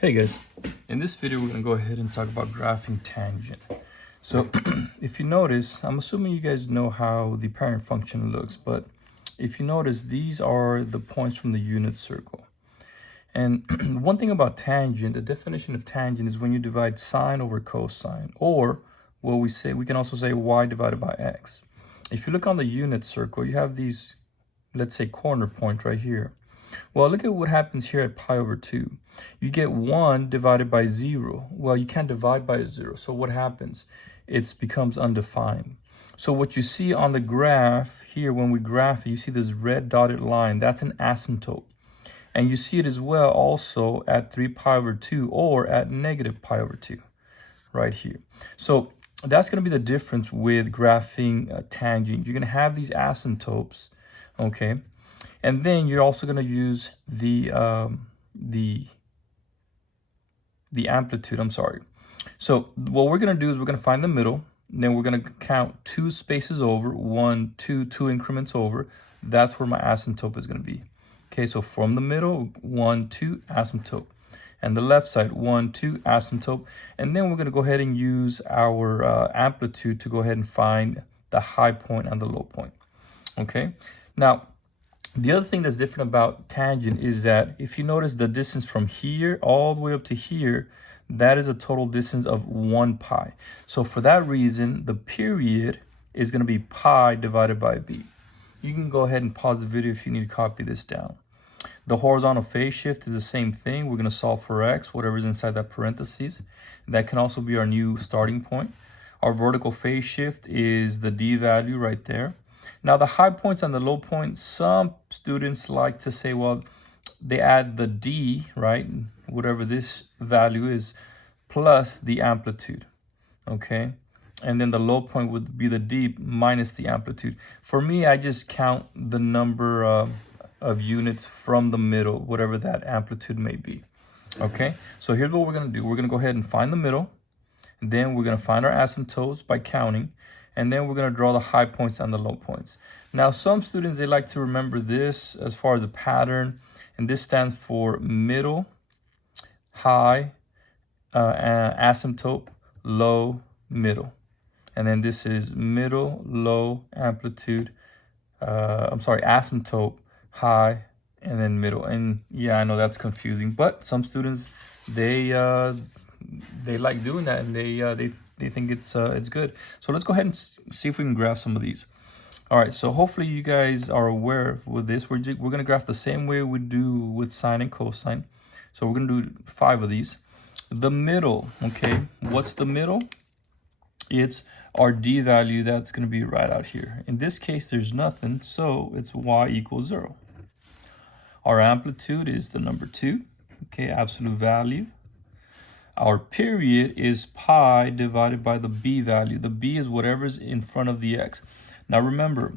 Hey guys, in this video we're going to go ahead and talk about graphing tangent. So if you notice, I'm assuming you guys know how the parent function looks, but if you notice, these are the points from the unit circle. And one thing about tangent, the definition of tangent is when you divide sine over cosine, or what we can also say y divided by x. If you look on the unit circle, you have these, let's say, corner point right here. Well, look at what happens here at pi over 2. You get 1 divided by 0. Well, you can't divide by 0. So what happens? It becomes undefined. So what you see on the graph here, when we graph it, you see this red dotted line. That's an asymptote. And you see it as well also at 3 pi over 2 or at negative pi over 2 right here. So that's going to be the difference with graphing a tangent. You're going to have these asymptotes, okay? And then you're also going to use the amplitude. I'm sorry. So what we're going to do is we're going to find the middle. Then we're going to count 2 spaces over, 1, 2, 2 increments over. That's where my asymptote is going to be. Okay, so from the middle, 1, 2, asymptote. And the left side, 1, 2, asymptote. And then we're going to go ahead and use our amplitude to go ahead and find the high point and the low point. Okay, now the other thing that's different about tangent is that if you notice the distance from here all the way up to here, that is a total distance of 1 pi. So for that reason, the period is going to be pi divided by b. You can go ahead and pause the video if you need to copy this down. The horizontal phase shift is the same thing. We're going to solve for x, whatever's inside that parentheses. That can also be our new starting point. Our vertical phase shift is the d value right there. Now, the high points and the low points, some students like to say, well, they add the d, right, whatever this value is, plus the amplitude, okay? And then the low point would be the d minus the amplitude. For me, I just count the number of units from the middle, whatever that amplitude may be, okay? So here's what we're going to do. We're going to go ahead and find the middle. And then we're going to find our asymptotes by counting. And then we're going to draw the high points and the low points. Now, some students, they like to remember this as far as a pattern. And this stands for middle, high, asymptote, low, middle. And then this is middle, low, amplitude, asymptote, high, and then middle. And yeah, I know that's confusing, but some students, they like doing that, and they think it's good. So let's go ahead and see if we can graph some of these. All right, so hopefully you guys are aware with this. We're going to graph the same way we do with sine and cosine. So we're going to do 5 of these. The middle, okay, what's the middle? It's our d value that's going to be right out here. In this case, there's nothing, so it's y equals 0. Our amplitude is the number 2, okay, absolute value. Our period is pi divided by the b value. The b is whatever's in front of the x. Now remember,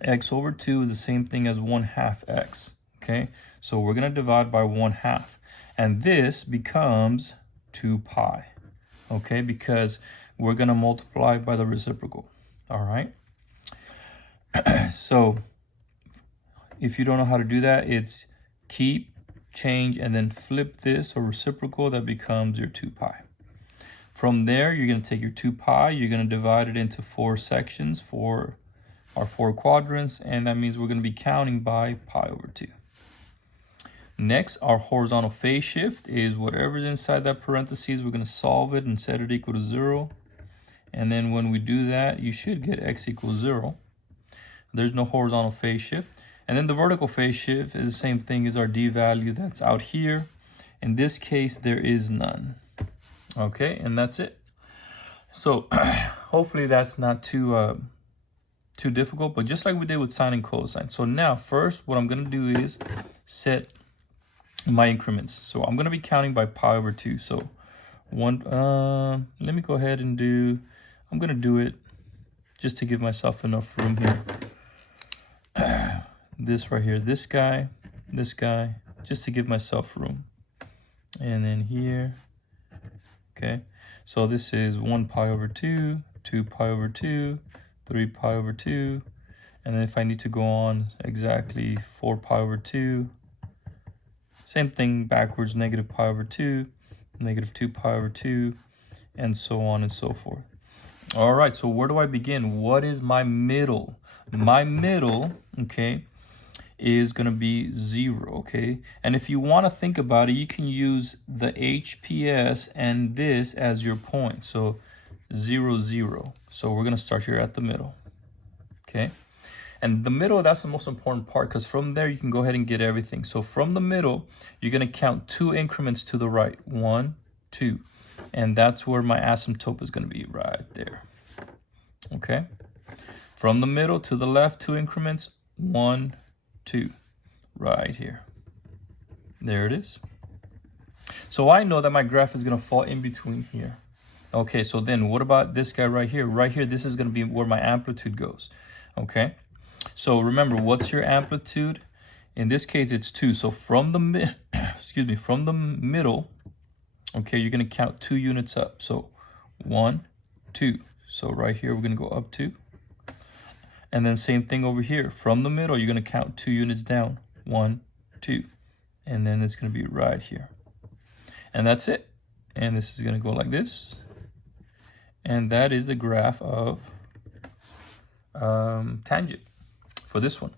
x over 2 is the same thing as 1/2 x, okay? So we're going to divide by 1/2. And this becomes 2 pi, okay? Because we're going to multiply by the reciprocal, all right? So if you don't know how to do that, it's keep, change, and then flip this or reciprocal. That becomes your 2 pi. From there, you're going to take your 2 pi, you're going to divide it into 4 sections for our 4 quadrants, and that means we're going to be counting by pi over 2. Next, our horizontal phase shift is whatever's inside that parentheses. We're going to solve it and set it equal to 0. And then when we do that, you should get x equals 0. There's no horizontal phase shift. And then the vertical phase shift is the same thing as our d value that's out here. In this case, there is none. Okay, and that's it. So hopefully that's not too difficult, but just like we did with sine and cosine. So now first, what I'm going to do is set my increments. So I'm going to be counting by pi over 2. So let me go ahead and I'm going to do it just to give myself enough room here. This right here, this guy, just to give myself room. And then here, okay. So this is 1 pi over 2, 2 pi over 2, 3 pi over 2. And then if I need to go on, exactly 4 pi over 2, Same thing backwards, negative pi over 2, negative 2 pi over 2, and so on and so forth. All right, so where do I begin? What is my middle? My middle, okay, is going to be 0, okay? And if you want to think about it, you can use the HPS and this as your point. So 0, 0. So we're going to start here at the middle, okay? And the middle, that's the most important part, because from there you can go ahead and get everything. So from the middle, you're going to count 2 increments to the right. 1, 2. And that's where my asymptote is going to be, right there. Okay? From the middle to the left, 2 increments. 1, 2. Right here. There it is. So I know that my graph is going to fall in between here. Okay, so then what about this guy right here? Right here, this is going to be where my amplitude goes. Okay? So remember, what's your amplitude? In this case, it's 2. So from the from the middle, okay, you're going to count 2 units up. So 1, 2. So right here, we're going to go up 2. And then same thing over here. From the middle, you're going to count 2 units down. 1, 2. And then it's going to be right here. And that's it. And this is going to go like this. And that is the graph of tangent for this one.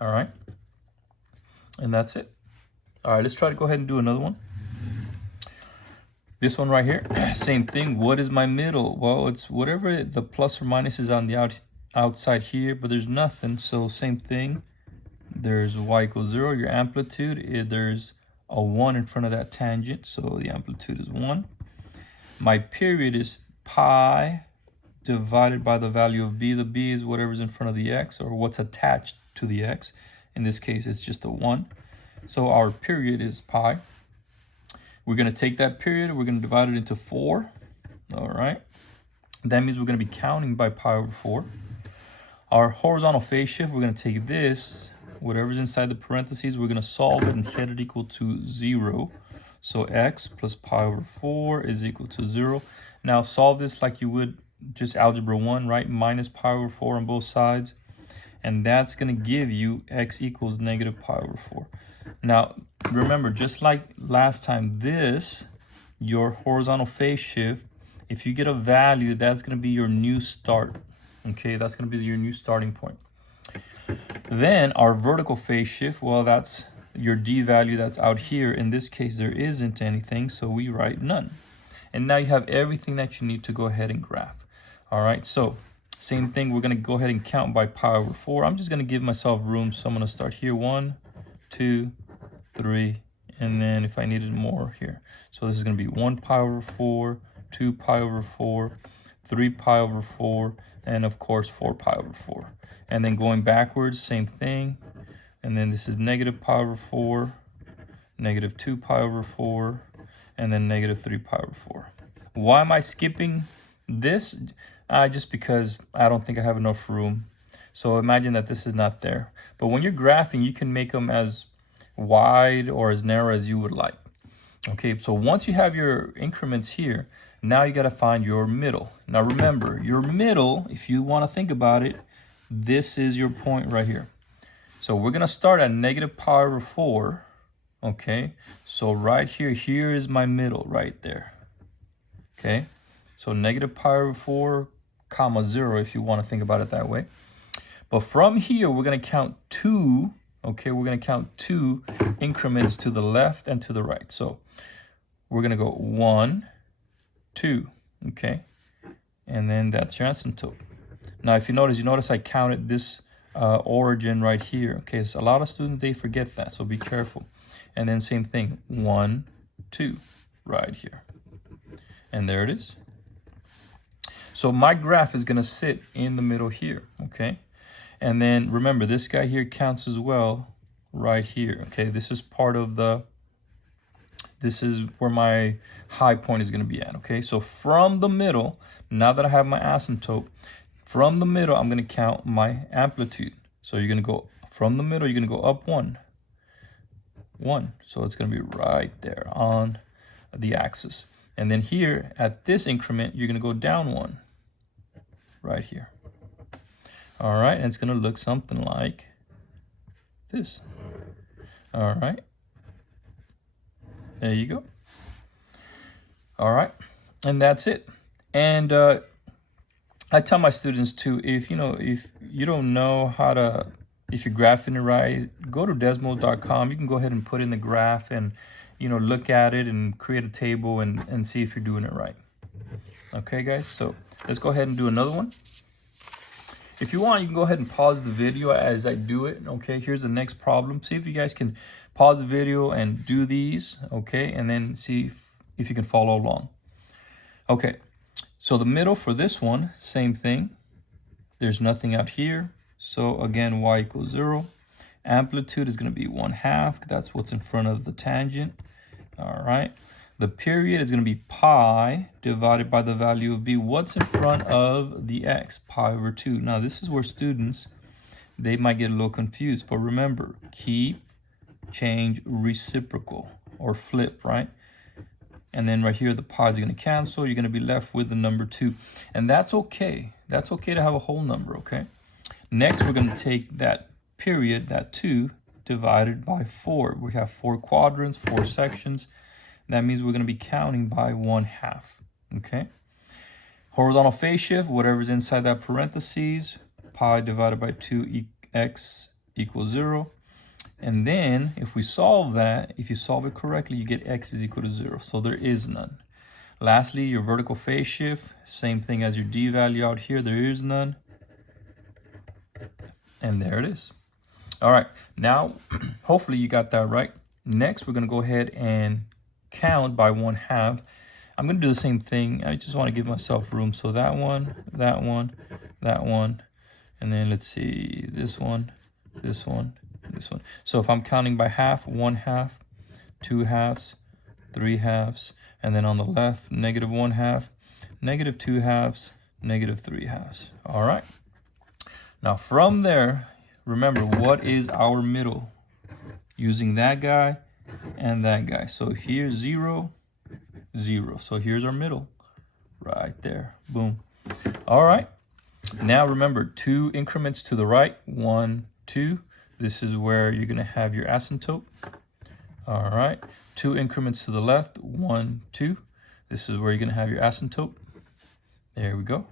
All right. And that's it. All right, let's try to go ahead and do another one. This one right here, same thing. What is my middle? Well, it's whatever the plus or minus is on the outside here, but there's nothing. So same thing. There's y equals 0. Your amplitude, there's a 1 in front of that tangent. So the amplitude is 1. My period is pi divided by the value of b. The b is whatever's in front of the x, or what's attached to the x. In this case, it's just a 1. So our period is pi. We're going to take that period, we're going to divide it into 4. All right. That means we're going to be counting by pi over 4. Our horizontal phase shift, we're going to take this, whatever's inside the parentheses, we're going to solve it and set it equal to 0. So x plus pi over 4 is equal to 0. Now solve this like you would just algebra 1, right? Minus pi over 4 on both sides. And that's going to give you x equals negative pi over 4. Now, remember, just like last time, your horizontal phase shift, if you get a value, that's going to be your new start. Okay, that's going to be your new starting point. Then our vertical phase shift, well, that's your d value that's out here. In this case, there isn't anything, so we write none. And now you have everything that you need to go ahead and graph. All right, so same thing, we're going to go ahead and count by pi over 4. I'm just going to give myself room, so I'm going to start here. 1, 2, 3, and then if I needed more here. So this is going to be 1 pi over 4, 2 pi over 4, 3 pi over 4, and of course 4 pi over 4. And then going backwards, same thing. And then this is negative pi over 4, negative 2 pi over 4, and then negative 3 pi over 4. Why am I skipping this? Just because I don't think I have enough room. So imagine that this is not there. But when you're graphing, you can make them as wide or as narrow as you would like. Okay, so once you have your increments here, now you got to find your middle. Now remember, your middle, if you want to think about it, this is your point right here. So we're going to start at negative pi over 4. Okay, so right here, here is my middle right there. Okay, so negative pi over 4, comma 0, if you want to think about it that way. But from here, we're going to count 2. Okay, we're going to count 2 increments to the left and to the right. So we're going to go 1, 2. Okay, and then that's your asymptote. Now, if you notice I counted this origin right here. Okay, so a lot of students, they forget that, so be careful. And then same thing, 1, 2, right here. And there it is. So my graph is going to sit in the middle here, okay? And then remember, this guy here counts as well right here, okay? This is part of this is where my high point is going to be at, okay? So from the middle, now that I have my asymptote, from the middle, I'm going to count my amplitude. So you're going to go from the middle, you're going to go up 1. So it's going to be right there on the axis. And then here at this increment, you're going to go down 1 right here. All right, and it's going to look something like this. All right. There you go. All right, and that's it. And I tell my students too, if you don't know how to, if you're graphing it right, go to Desmos.com. You can go ahead and put in the graph and look at it and create a table and see if you're doing it right. Okay, guys, so let's go ahead and do another one. If you want, you can go ahead and pause the video as I do it. Okay, here's the next problem. See if you guys can pause the video and do these, okay, and then see if you can follow along. Okay, so the middle for this one, same thing. There's nothing out here. So again, y equals 0. Amplitude is going to be 1/2. That's what's in front of the tangent. All right. The period is going to be pi divided by the value of b. What's in front of the x? Pi over 2. Now, this is where students, they might get a little confused. But remember, keep, change, reciprocal, or flip, right? And then right here, the pi's are going to cancel. You're going to be left with the number 2. And that's okay. That's okay to have a whole number, okay? Next, we're going to take that period, that 2, divided by 4. We have 4 quadrants, 4 sections. That means we're going to be counting by 1/2, okay? Horizontal phase shift, whatever's inside that parentheses, pi divided by 2x equals 0. And then if we solve that, if you solve it correctly, you get x is equal to 0. So there is none. Lastly, your vertical phase shift, same thing as your d value out here. There is none. And there it is. All right, now hopefully you got that right. Next, we're going to go ahead and count by 1/2. I'm going to do the same thing. I just want to give myself room. So that one, that one, that one, and then let's see, this one, this one, this one. So if I'm counting by half, 1/2, 2 halves, 3 halves, and then on the left, -1/2, -2 halves, -3 halves. All right. Now from there, remember, what is our middle? Using that guy and that guy. So here's 0, 0. So here's our middle right there. Boom. All right. Now remember, 2 increments to the right, 1, 2. This is where you're going to have your asymptote. All right. 2 increments to the left, 1, 2. This is where you're going to have your asymptote. There we go.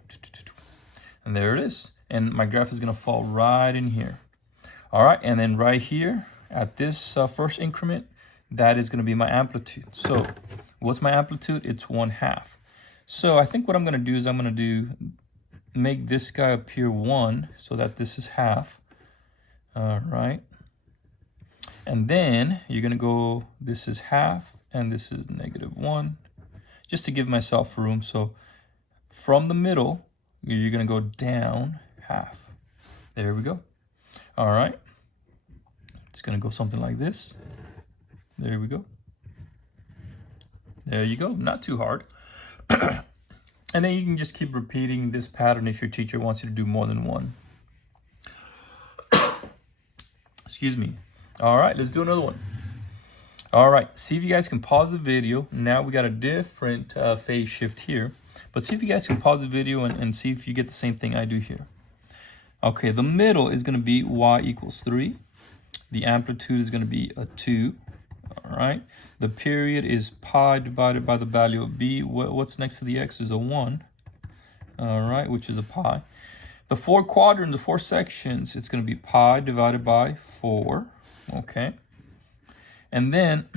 And there it is. And my graph is going to fall right in here. All right. And then right here at this first increment, that is going to be my amplitude. So what's my amplitude? It's 1/2. So I think what I'm going to do is I'm going to make this guy appear 1 so that this is half. All right. And then you're going to go, this is half and this is -1, just to give myself room. So from the middle, you're going to go down half. There we go. All right. It's going to go something like this. There we go. There you go. Not too hard. And then you can just keep repeating this pattern if your teacher wants you to do more than one. Excuse me. All right, let's do another one. All right, see if you guys can pause the video. Now we got a different phase shift here. But see if you guys can pause the video and see if you get the same thing I do here. Okay, the middle is going to be y equals 3. The amplitude is going to be a 2. All right. The period is pi divided by the value of b. What's next to the x is a 1. All right, which is a pi. The 4 quadrants, the 4 sections, it's going to be pi divided by 4. Okay. And then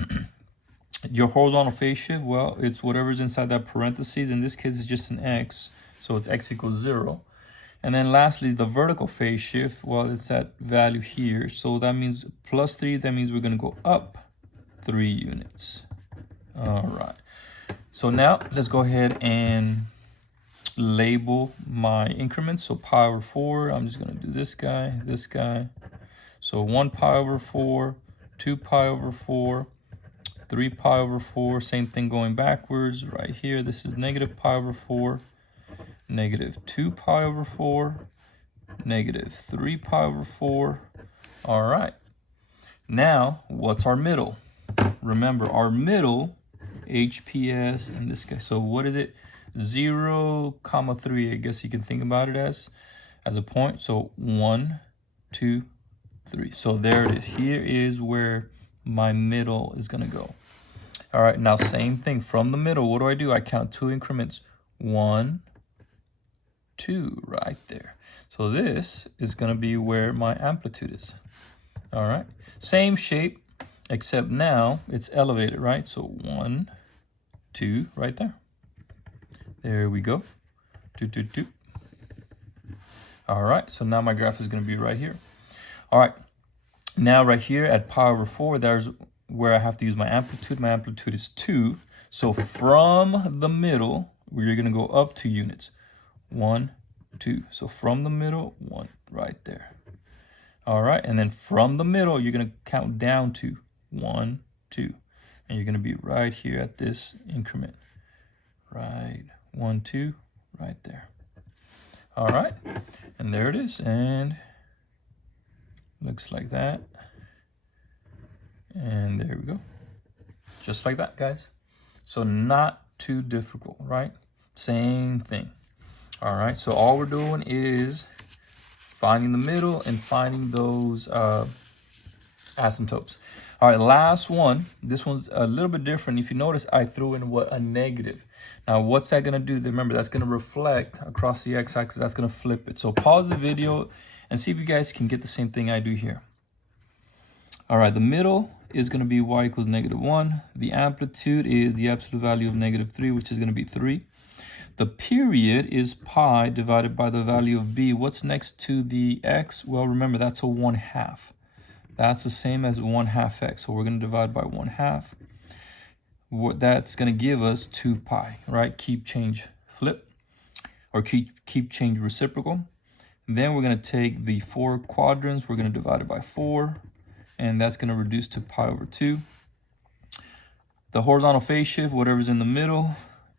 your horizontal phase shift, well, it's whatever's inside that parentheses. In this case, it's just an x. So it's x equals 0. And then lastly, the vertical phase shift, well, it's that value here. So that means +3, that means we're going to go up 3 units. All right. So now let's go ahead and label my increments. So pi over 4, I'm just going to do this guy. So 1 pi over 4, 2 pi over 4, 3 pi over 4. Same thing going backwards right here. This is -pi over 4, -2 pi over 4, -3 pi over 4. All right. Now, what's our middle? Remember, our middle, HPS, and this guy. So what is it? 0, 3, I guess you can think about it as a point. So 1, 2, 3. So there it is. Here is where my middle is going to go. All right, now same thing from the middle. What do? I count 2 increments. 1, 2, right there. So this is going to be where my amplitude is. All right, same shape, except now it's elevated, right? So 1, 2, right there. There we go. 2, 2, 2. All right, so now my graph is going to be right here. All right, now right here at pi over 4, there's where I have to use my amplitude. My amplitude is 2. So from the middle, we're going to go up 2 units. 1, 2. So from the middle, 1 right there. All right, and then from the middle, you're going to count down to 1, 2. And you're going to be right here at this increment. Right, 1, 2, right there. All right, and there it is. And looks like that. And there we go. Just like that, guys. So not too difficult, right? Same thing. All right, so all we're doing is finding the middle and finding those asymptotes. All right, last one. This one's a little bit different. If you notice, I threw in a negative. Now, what's that going to do? Remember, that's going to reflect across the x-axis. That's going to flip it. So pause the video and see if you guys can get the same thing I do here. All right, the middle is going to be y equals -1. The amplitude is the absolute value of -3, which is going to be 3. The period is pi divided by the value of b. What's next to the x? Well, remember, that's a 1/2. That's the same as 1/2 x. So we're going to divide by 1/2. What that's going to give us 2 pi, right? Keep change flip, or keep change reciprocal. Then we're going to take the 4 quadrants. We're going to divide it by 4. And that's going to reduce to pi over 2. The horizontal phase shift, whatever's in the middle,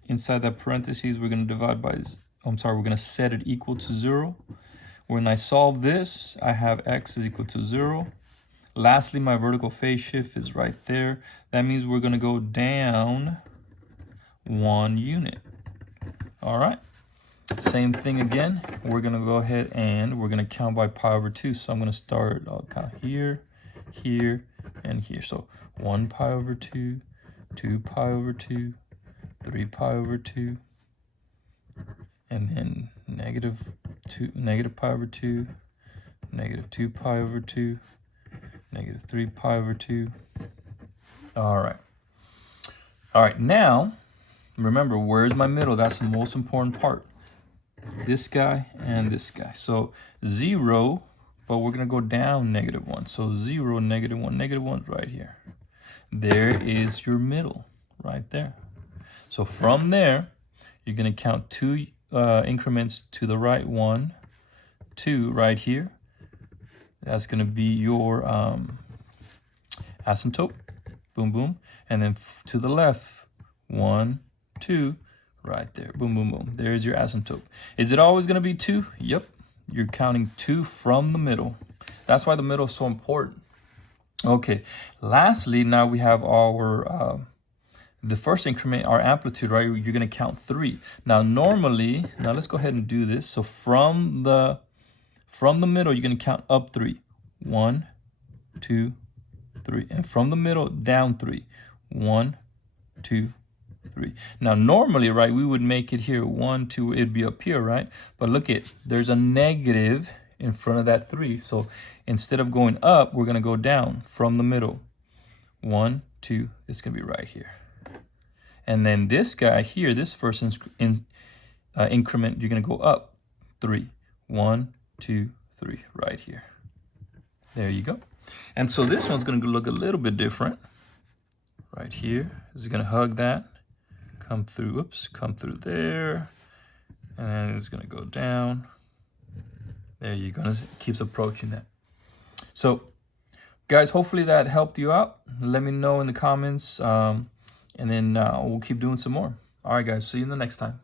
inside that parentheses, we're going to divide by, we're going to set it equal to 0. When I solve this, I have x is equal to 0. Lastly, my vertical phase shift is right there. That means we're going to go down 1 unit. All right. Same thing again. We're going to go ahead and we're going to count by pi over 2. So I'm going to start, I'll count here, here, and here. So 1 pi over 2, 2 pi over 2, 3 pi over 2, and then negative pi over 2, -2 pi over 2, -3 pi over 2. All right. All right, now, remember, where's my middle? That's the most important part. This guy and this guy. So 0, but we're going to go down -1. So 0, -1, -1 right here. There is your middle right there. So from there, you're going to count 2 increments to the right, 1, 2 right here. That's going to be your asymptote. Boom, boom. And then to the left, 1, 2, right there. Boom, boom, boom. There's your asymptote. Is it always going to be 2? Yep. You're counting 2 from the middle. That's why the middle is so important. Okay. Lastly, now we have our the first increment, our amplitude, right? You're going to count 3. Now, normally, now let's go ahead and do this. So from the middle, you're going to count up 3. 1, 2, 3. And from the middle, down 3. 1, 2, 3. Now, normally, right, we would make it here 1, 2, it'd be up here, right? But look at, there's a negative in front of that 3. So instead of going up, we're going to go down from the middle. 1, 2, it's going to be right here. And then this guy here, this first increment, you're going to go up 3. 1, 2, 3, right here. There you go. And so this one's going to look a little bit different. Right here is going to hug that, come through, oops, come through there, and it's going to go down. There you go. It keeps approaching that. So, guys, hopefully that helped you out. Let me know in the comments, and then we'll keep doing some more. All right, guys, see you in the next time.